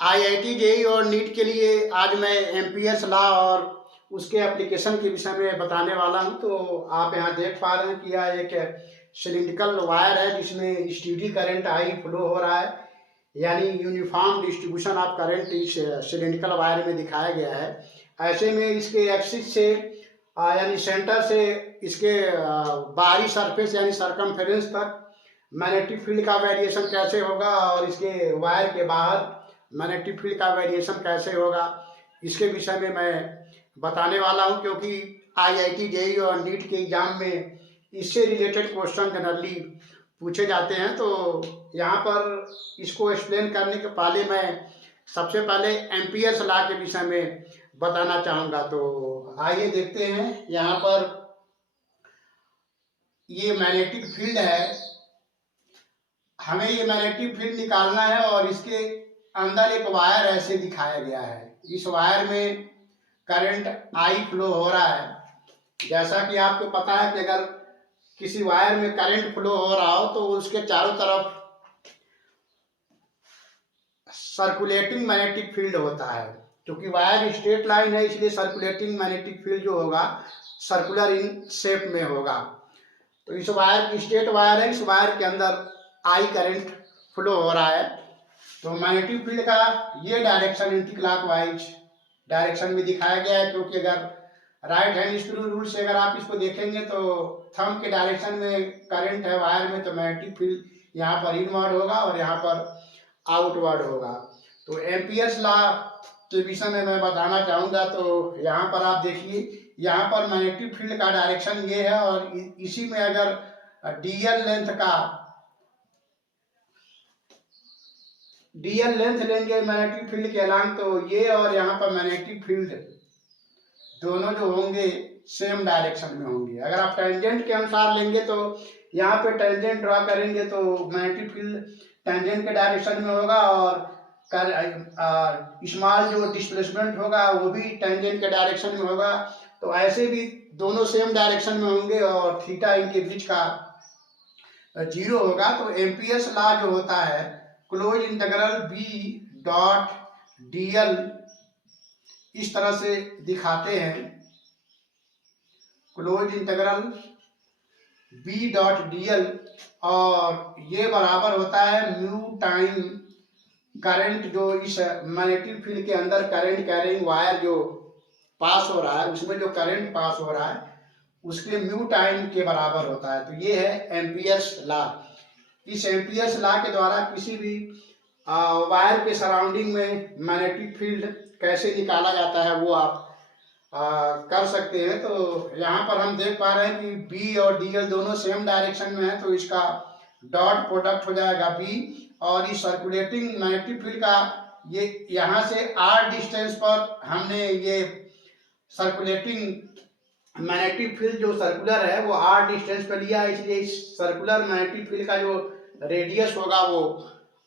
IIT JEE और NEET के लिए आज मैं एमपीएस लॉ और उसके एप्लीकेशन के विषय में बताने वाला हूं। तो आप यहां देख पा रहे हैं कि यह एक सिलिंड्रिकल वायर है जिसमें स्टेडी करंट आई फ्लो हो रहा है, यानी यूनिफॉर्म डिस्ट्रीब्यूशन ऑफ करंट इस सिलिंड्रिकल वायर में दिखाया गया है। ऐसे में इसके एक्सिस से यानी सेंटर से इसके बाहरी सरफेस यानी सरकमफेरेंस तक मैग्नेटिक फील्ड का वेरिएशन कैसे होगा और इसके वायर के बाहर मैग्नेटिक फील्ड का वेरिएशन कैसे होगा, इसके विषय में मैं बताने वाला हूं। क्योंकि आईआईटी जेईई और नीट के एग्जाम में इससे रिलेटेड क्वेश्चन जनरली पूछे जाते हैं। तो यहाँ पर इसको एक्सप्लेन करने के पहले मैं सबसे पहले एम्पियर्स लॉ के विषय में बताना चाहूँगा। तो आइए देखते हैं। यहाँ पर ये मैग्नेटिक फील्ड है, हमें ये मैग्नेटिक फील्ड निकालना है और इसके अंदर एक वायर ऐसे दिखाया गया है। इस वायर में करंट आई फ्लो हो रहा है। जैसा कि आपको पता है कि अगर किसी वायर में करंट फ्लो हो रहा हो तो उसके चारों तरफ सर्कुलेटिंग मैग्नेटिक फील्ड होता है। क्योंकि वायर स्ट्रेट लाइन है इसलिए सर्कुलेटिंग मैग्नेटिक फील्ड जो होगा सर्कुलर इन शेप में होगा। तो इस वायर की स्ट्रेट वायर है, इस वायर के अंदर आई करंट फ्लो हो रहा है। तो मैग्नेटिक फील्ड का ये डायरेक्शन एंटी क्लॉकवाइज डायरेक्शन में दिखाया गया है। क्योंकि अगर राइट हैंड स्क्रू रूल से अगर आप इसको देखेंगे तो थंब के डायरेक्शन में करंट है वायर में, तो मैग्नेटिक फील्ड यहाँ पर इनवर्ड होगा और यहाँ पर आउटवर्ड होगा। तो एम्पियर्स लॉ के विषय में मैं बताना चाहूँगा। तो यहाँ पर आप देखिए, यहाँ पर मैग्नेटिक फील्ड का डायरेक्शन ये है और इसी में अगर डीएल लेंथ लेंगे मैग्नेटिक फील्ड के अलांग, तो ये और यहाँ पर मैग्नेटिक फील्ड दोनों जो होंगे सेम डायरेक्शन में होंगे। अगर आप टेंजेंट के अनुसार लेंगे तो यहाँ पे टेंजेंट ड्रॉ करेंगे तो मैग्नेटिक फील्ड टेंजेंट के डायरेक्शन में होगा और स्मॉल जो डिस्प्लेसमेंट होगा वो भी टेंजेंट के डायरेक्शन में होगा। तो ऐसे भी दोनों सेम डायरेक्शन में होंगे और थीटा इनके बीच का जीरो होगा। तो एम्पियर्स लॉ जो होता है close integral B dot dl इस तरह से दिखाते हैं। Close integral B dot dl और ये बराबर होता है म्यू टाइम करंट जो इस मैग्नेटिक फील्ड के अंदर करंट कैरिंग वायर जो पास हो रहा है उसमें जो करंट पास हो रहा है उसके म्यू टाइम के बराबर होता है। तो ये है एम्पियर्स लॉ। इस एम्पियर्स लॉ के द्वारा किसी भी वायर के सराउंडिंग में मैग्नेटिक फील्ड कैसे निकाला जाता है वो आप कर सकते हैं। तो यहाँ पर हम देख पा रहे हैं कि बी और डीएल दोनों सेम डायरेक्शन में है, तो इसका डॉट प्रोडक्ट हो जाएगा बी और इस सर्कुलेटिंग मैग्नेटिक फील्ड का ये यहाँ से आर डिस्टेंस पर हमने ये सर्कुलेटिंग मैग्नेटिक फील्ड जो सर्कुलर है वो आर डिस्टेंस पर लिया है, इसलिए इस सर्कुलर मैग्नेटिक फील्ड का जो रेडियस होगा वो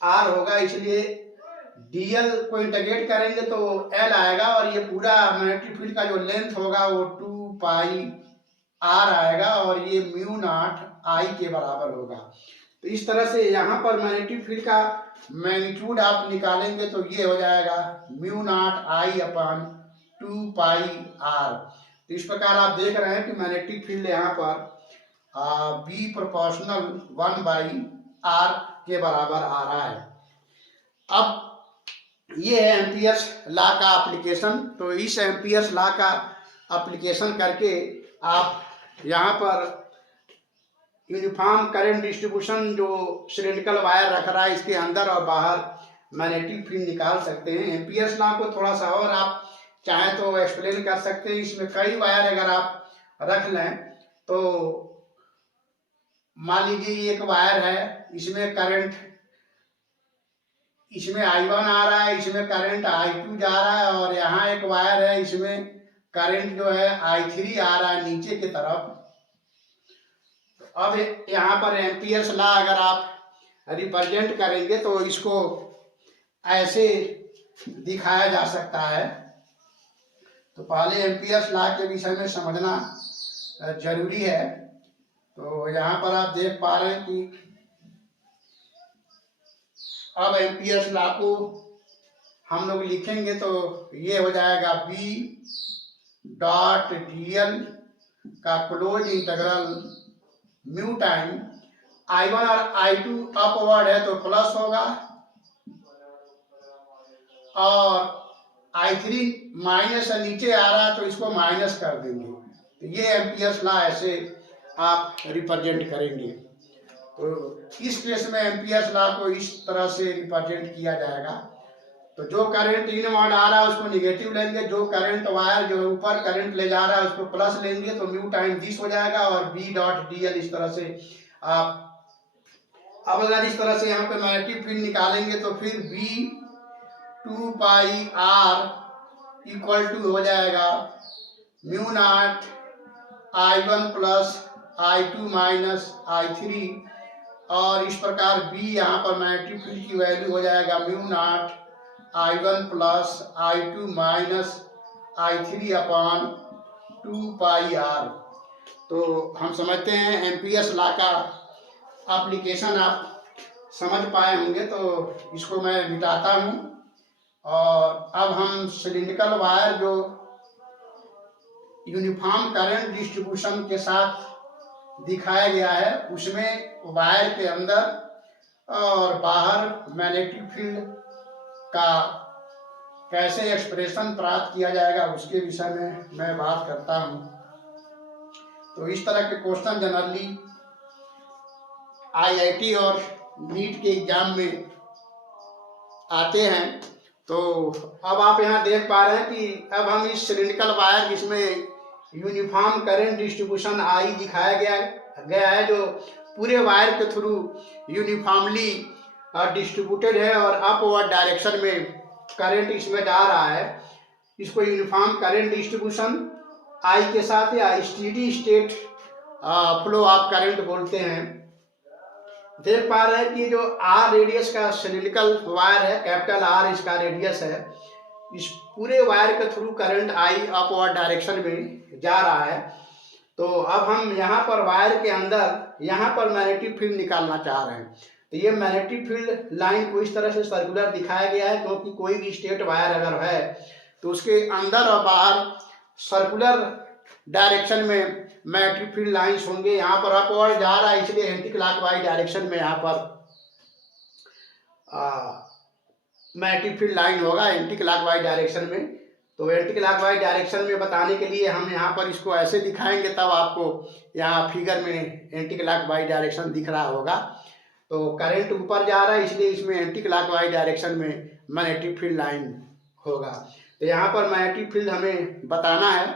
आर होगा। इसलिए डीएल को इंटीग्रेट करेंगे तो एल आएगा और ये पूरा मैग्नेटिक फील्ड का जो लेंथ होगा वो 2 पाई आर आएगा और ये म्यू नॉट आई के बराबर होगा। तो इस तरह से यहाँ पर मैग्नेटिक फील्ड का मैग्नीट्यूड आप निकालेंगे तो ये हो जाएगा mu naught I upon 2 pi R. तो इस प्रकार आप देख रहे हैं कि मैग्नेटिक फील्ड यहाँ पर बी प्रोपोर्शनल 1 बाई आर के बराबर आ रहा है। अब ये है एम्पियर्स लॉ का एप्लीकेशन। तो इस एम्पियर्स लॉ का एप्लीकेशन करके आप यहाँ पर यूनिफॉर्म करंट डिस्ट्रीब्यूशन जो सिलिंड्रिकल वायर रख रहा है इसके अंदर और बाहर मैग्नेटिक फील्ड निकाल सकते हैं। एम्पियर्स लॉ को थोड़ा सा और आप चाहें तो एक्सप्लेन कर सकते हैं। इसमें कई वायर अगर आप रख लें तो मान लीजिए एक वायर है, इसमें करंट इसमें I1 आ रहा है, इसमें करंट I2 जा रहा है और यहाँ एक वायर है इसमें करंट जो है I3 आ रहा है नीचे की तरफ। अब यहाँ पर एम्पियर्स लॉ अगर आप रिप्रेजेंट करेंगे तो इसको ऐसे दिखाया जा सकता है। तो पहले एम्पियर्स लॉ के विषय में समझना जरूरी है। तो यहाँ पर आप देख पा रहे हैं कि अब एम्पियर्स लॉ को हम लोग लिखेंगे तो ये हो जाएगा बी डॉट डीएल का close integral mu time I1 और I2 अपवर्ड है तो प्लस होगा और I3 माइनस से नीचे आ रहा है तो इसको माइनस कर देंगे। तो ये एम्पियर्स लॉ ऐसे आप रिप्रेजेंट करेंगे। तो इस केस में एम्पियर्स लॉ को इस तरह से रिप्रेजेंट किया जाएगा। तो जो करंट इनवर्ड आ रहा है उसको निगेटिव लेंगे, जो करंट वायर जो ऊपर करंट ले जा रहा है उसको प्लस लेंगे, तो म्यू टाइम दिस हो जाएगा और बी डॉट डीएल इस तरह से आप। अब अगर इस तरह से यहाँ पे मैग्नेटिक फील्ड निकालेंगे तो फिर B 2 pi R equal to हो जाएगा mu naught I1 plus I2 minus I3 और इस प्रकार बी यहाँ पर मैग्नेटिक फील्ड की वैल्यू हो जाएगा mu naught I1 plus I2 minus I3 upon 2 pi R. तो हम समझते हैं एम्पियर्स लॉ का एप्लीकेशन आप समझ पाए होंगे। तो इसको मैं मिटाता हूँ और अब हम सिलिंड्रिकल वायर जो यूनिफॉर्म करंट डिस्ट्रीब्यूशन के साथ दिखाया गया है उसमें वायर के अंदर और बाहर मैग्नेटिक फील्ड का कैसे एक्सप्रेशन प्राप्त किया जाएगा उसके विषय में मैं बात करता हूँ। तो इस तरह के क्वेश्चन जनरली IIT और नीट के एग्जाम में आते हैं। तो अब आप यहाँ देख पा रहे हैं कि अब हम इस सिलिंड्रिकल वायर जिसमें यूनिफॉर्म करंट डिस्ट्रीब्यूशन आई दिखाया गया है, जो पूरे वायर के थ्रू यूनिफॉर्मली डिस्ट्रीब्यूटेड है और अपवर्ड डायरेक्शन में करंट इसमें जा रहा है, इसको यूनिफॉर्म करंट डिस्ट्रीब्यूशन आई के साथ या steady state flow of current बोलते हैं। देख पा रहे हैं कि जो आर रेडियस का सिलिंड्रिकल वायर है, कैपिटल आर इसका रेडियस है, इस पूरे वायर के through current I upward direction में जा रहा है। तो अब हम यहाँ पर वायर के अंदर यहाँ पर मैग्नेटिक फील्ड निकालना चाह रहे हैं। तो ये मैग्नेटिक फील्ड लाइन को इस तरह से सर्कुलर दिखाया गया है क्योंकि कोई भी स्ट्रेट वायर अगर है तो उसके अंदर और बाहर सर्कुलर डायरेक्शन में मैग्नेटिक फील्ड लाइंस होंगे। यहाँ पर अपवर्ड जा रहा है इसलिए एंटी क्लॉकवाइज डायरेक्शन में यहाँ पर मैग्नेटिक फील्ड लाइन होगा एंटी क्लॉकवाइज डायरेक्शन में। तो एंटी क्लॉकवाइज डायरेक्शन में बताने के लिए हम यहाँ पर इसको ऐसे दिखाएंगे, तब आपको यहाँ फिगर में एंटी क्लॉकवाइज डायरेक्शन दिख रहा होगा। तो करंट ऊपर जा रहा है इसलिए इसमें एंटी क्लॉकवाइज डायरेक्शन में मैग्नेटिक फील्ड लाइन होगा। तो यहाँ पर मैग्नेटिक फील्ड हमें बताना है।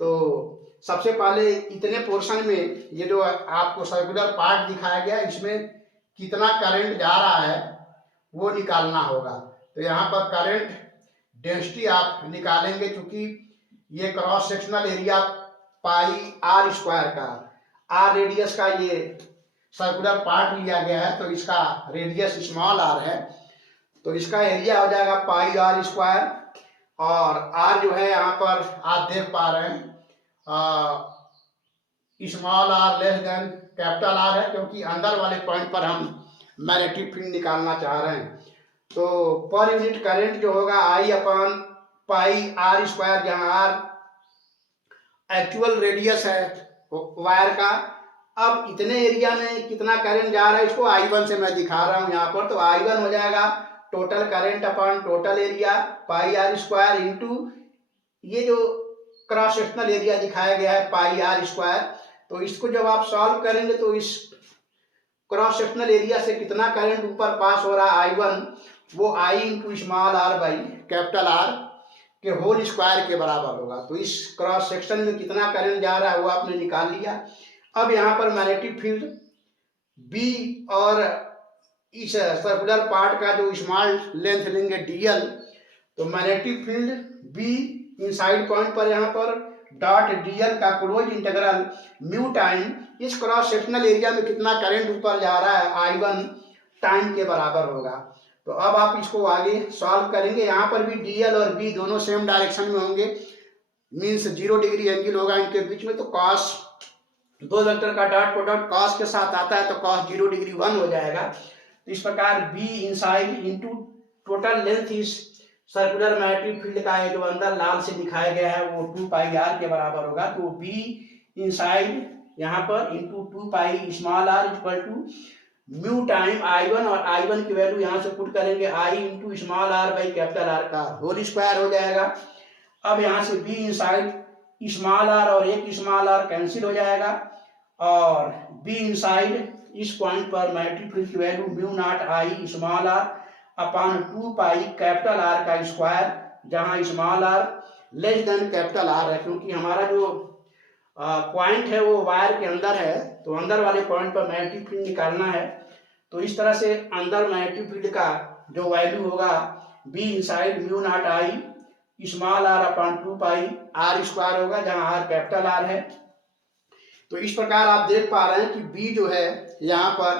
तो सबसे पहले इतने पोर्शन में ये जो आपको सर्कुलर पार्ट दिखाया गया इसमें कितना करंट जा रहा है वो निकालना होगा। तो यहाँ पर करंट डेंसिटी आप निकालेंगे क्योंकि ये cross sectional area pi R square का, आर रेडियस का ये सर्कुलर पार्ट लिया गया है, तो इसका रेडियस स्मॉल आर है तो इसका एरिया हो जाएगा पाई आर स्क्वायर। और आर जो है यहाँ पर आप देख पा रहे हैं small R less than capital R है क्योंकि अंदर वाले पॉइंट पर हम मैग्नेटिक फील्ड निकालना चाह रहे हैं। तो पर यूनिट करंट जो होगा आई अपॉन पाई आर स्क्वायर, जहाँ आर एक्चुअल रेडियस है वायर का। अब इतने एरिया में कितना करंट जा रहा है इसको I1 से मैं दिखा रहा हूँ यहाँ पर। तो I1 हो जाएगा total current upon total area pi R square into ये जो क्रॉस सेक्शनल एरिया दिखाया गया है पाई आर स्क्वायर। तो इसको जब आप सॉल्व करेंगे तो इस क्रॉस सेक्शनल एरिया से कितना करंट ऊपर पास हो रहा है I1, वो I into small R by capital R के होल स्क्वायर के बराबर होगा। तो इस क्रॉस सेक्शन में कितना करंट जा रहा है वो आपने निकाल लिया। अब यहाँ पर मैग्नेटिक फील्ड बी और इस सर्कुलर पार्ट का जो स्मॉल लेंथ लेंगे डीएल, तो magnetic field be inside point पर यहाँ पर डॉट डीएल का क्लोज इंटीग्रल म्यू टाइम इस क्रॉस सेक्शनल एरिया में कितना करंट ऊपर जा रहा है I1 टाइम के बराबर होगा। तो अब आप इसको आगे सॉल्व करेंगे। यहाँ पर भी डीएल और बी दोनों सेम डायरेक्शन में होंगे, मीन्स 0 डिग्री एंगल होगा इनके बीच में। तो कॉस दो वेक्टर का डॉट प्रोडक्ट कॉस के साथ आता है तो कॉस 0 डिग्री 1 हो जाएगा। इस प्रकार be inside into total length इस सर्कुलर मैग्नेटिक फील्ड का जो अंदर लाल से दिखाया गया है वो 2 पाई आर के बराबर होगा। तो बी इनसाइड यहाँ पर into 2 pi small R equal to mu time I1, और I1 की वैल्यू यहाँ से पुट करेंगे I into small R by capital R का होल स्क्वायर हो जाएगा। अब यहाँ से बी इनसाइड स्मॉल आर और एक स्मॉल आर कैंसिल हो जाएगा, और बी इनसाइड इस पॉइंट पर मैग्नेटिक फील्ड की value mu naught I small R upon 2 pi capital R का स्क्वायर, जहां small R less than capital R है, क्योंकि हमारा जो पॉइंट है वो वायर के अंदर है, तो अंदर वाले पॉइंट पर मैग्नेटिक फील्ड निकालना है। तो इस तरह से अंदर मैग्नेटिक फील्ड का जो वैल्यू होगा B inside mu naught I small R upon 2 pi R square होगा, जहां आर कैपिटल आर है। तो इस प्रकार आप देख पा रहे हैं कि बी जो है यहाँ पर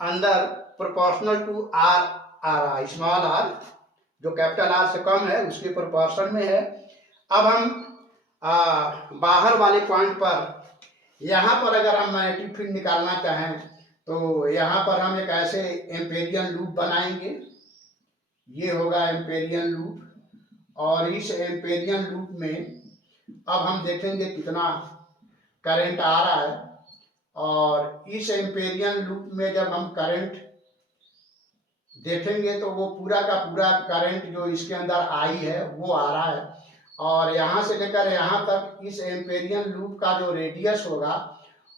अंदर प्रोपोर्शनल टू आर आ रहा है, स्मॉल आर जो कैपिटल आर से कम है उसके प्रोपोर्शन में है। अब हम बाहर वाले पॉइंट पर यहाँ पर अगर हम मैग्नेटिक फील्ड निकालना चाहें तो यहाँ पर हम एक ऐसे एम्पेरियन लूप बनाएंगे, ये होगा एम्पेरियन लूप, और इस एम्पेरियन लूप में अब हम देखेंगे कितना करंट आ रहा है, और इस एम्पेरियन लूप में जब हम करंट देखेंगे तो वो पूरा का पूरा करंट जो इसके अंदर आई है वो आ रहा है, और यहाँ से लेकर यहाँ तक इस एम्पेरियन लूप का जो रेडियस होगा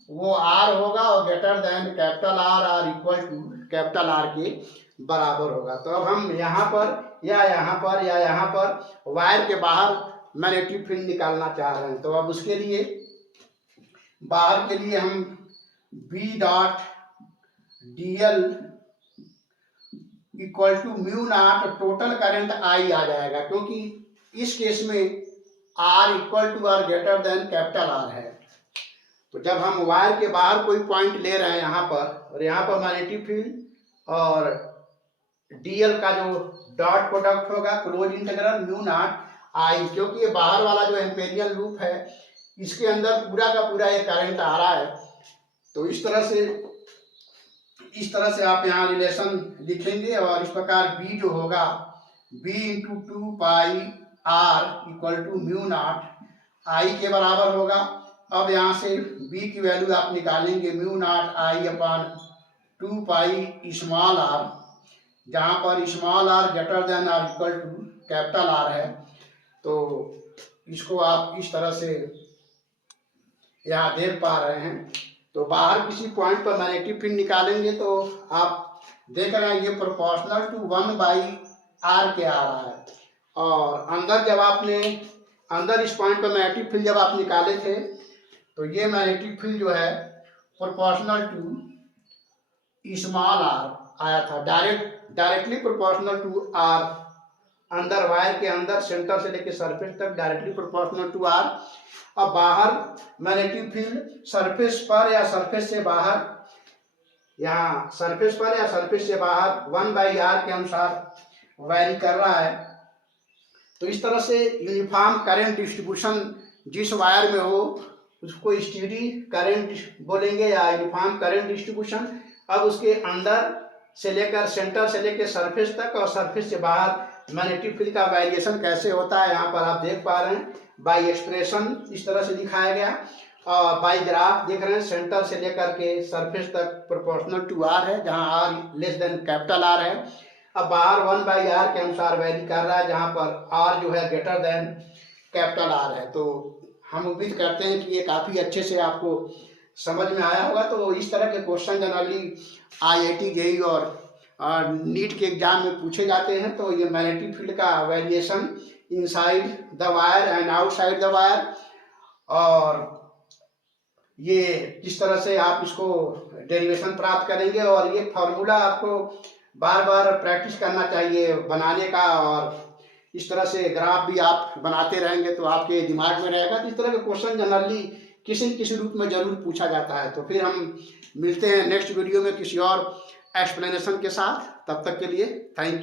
वो आर होगा, और greater than capital R equal to capital R के बराबर होगा। तो अब हम यहाँ पर या यहाँ पर या यहाँ पर वायर के बाहर मैग्नेटिक फील्ड निकालना चाह रहे हैं, तो अब उसके लिए बाहर के लिए हम B dot D L equal to mu naught total current I आ जाएगा, क्योंकि इस केस में R equal to R greater than capital R है। तो जब हम वायर के बाहर कोई पॉइंट ले रहे हैं यहाँ पर, और यहाँ पर मैग्नेटिक फील्ड और डीएल का जो डॉट प्रोडक्ट होगा क्लोज इंटीग्रल म्यू नॉट आई, क्योंकि ये बाहर वाला जो एम्पेरियन लूप है इसके अंदर पूरा का पूरा ये करंट आ रहा है। तो इस तरह से आप यहाँ रिलेशन लिखेंगे, और इस प्रकार बी जो होगा B into 2 pi R equal to mu naught I के बराबर होगा। अब यहाँ से बी की वैल्यू आप निकालेंगे mu naught I upon 2 pi small R, जहाँ पर small R greater than R equal to capital R है। तो इसको आप इस तरह से यहाँ देख पा रहे हैं। तो बाहर किसी पॉइंट पर मैग्नेटिक फील्ड निकालेंगे तो आप देख रहे हैं ये प्रोपोर्शनल टू 1 बाई आर के आ रहा है, और अंदर जब आपने अंदर इस पॉइंट पर मैग्नेटिक फील्ड जब आप निकाले थे तो ये मैग्नेटिक फील्ड जो है प्रोपोर्शनल टू स्मॉल आर आया था, डायरेक्टली प्रोपोर्शनल टू आर, अंदर वायर के अंदर सेंटर से लेकर सरफेस तक डायरेक्टली प्रोपोर्शनल टू आर। अब बाहर मैग्नेटिक फील्ड सरफेस पर या सरफेस से बाहर, यहाँ सरफेस पर या सरफेस से बाहर 1 बाई आर के अनुसार वैरी कर रहा है। तो इस तरह से यूनिफॉर्म करंट डिस्ट्रीब्यूशन जिस वायर में हो उसको स्टेडी करंट बोलेंगे या यूनिफॉर्म करंट डिस्ट्रीब्यूशन। अब उसके अंदर से लेकर सेंटर से लेकर सरफेस तक और सरफेस से बाहर मैग्नेटिक फील्ड का वेरिएशन कैसे होता है यहाँ पर आप देख पा रहे हैं। बाई एक्सप्रेशन इस तरह से दिखाया गया, और बाई ग्राफ देख रहे हैं सेंटर से लेकर के सरफेस तक प्रोपोर्शनल टू आर है, जहाँ R less than capital R है। अब बाहर 1 बाई आर के अनुसार वैरी कर रहा है, जहाँ पर आर जो है ग्रेटर देन कैपिटल आर है। तो हम उम्मीद करते हैं कि ये काफ़ी अच्छे से आपको समझ में आया होगा। तो इस तरह के क्वेश्चन जनरली IIT JEE और नीट के एग्जाम में पूछे जाते हैं। तो ये मैग्नेटिक फील्ड का variation inside the wire and outside the wire, और ये किस तरह से आप इसको डेरिवेशन प्राप्त करेंगे, और ये फॉर्मूला आपको बार बार प्रैक्टिस करना चाहिए बनाने का, और इस तरह से ग्राफ भी आप बनाते रहेंगे तो आपके दिमाग में रहेगा। तो इस तरह के क्वेश्चन जनरली किसी न किसी रूप में जरूर पूछा जाता है। तो फिर हम मिलते हैं नेक्स्ट वीडियो में किसी और एक्सप्लेनेशन के साथ। तब तक के लिए थैंक यू।